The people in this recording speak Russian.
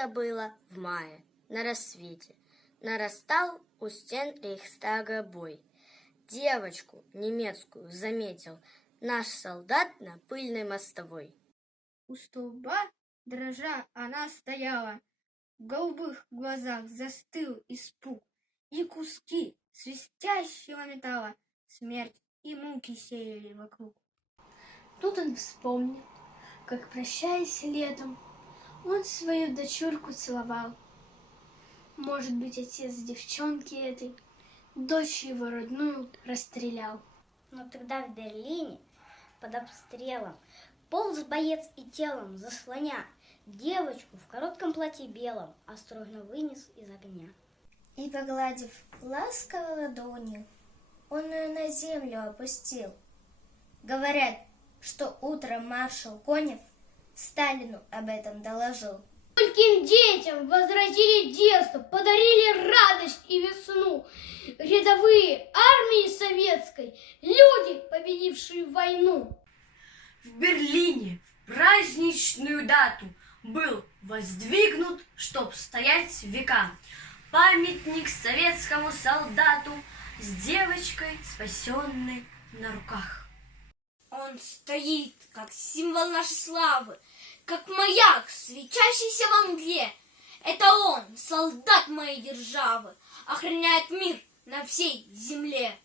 Это было в мае, на рассвете. Нарастал у стен Рейхстага бой. Девочку немецкую заметил наш солдат на пыльной мостовой. У столба, дрожа, она стояла. В голубых глазах застыл испуг, и куски свистящего металла смерть и муки сеяли вокруг. Тут он вспомнил, как, прощаясь летом, он свою дочурку целовал. Может быть, отец девчонки этой дочь его родную расстрелял. Но тогда в Берлине под обстрелом полз боец и телом заслоня девочку в коротком платье белом осторожно вынес из огня. И, погладив ласково ладонью, он ее на землю опустил. Говорят, что утром маршал Конев Сталину об этом доложил. Скольким детям возродили детство, подарили радость и весну. Рядовые армии советской, люди, победившие войну. В Берлине праздничную дату был воздвигнут, чтоб стоять века, памятник советскому солдату с девочкой, спасенной на руках. Он стоит, как символ нашей славы, как маяк, свечащийся во мгле. Это он, солдат моей державы, охраняет мир на всей земле.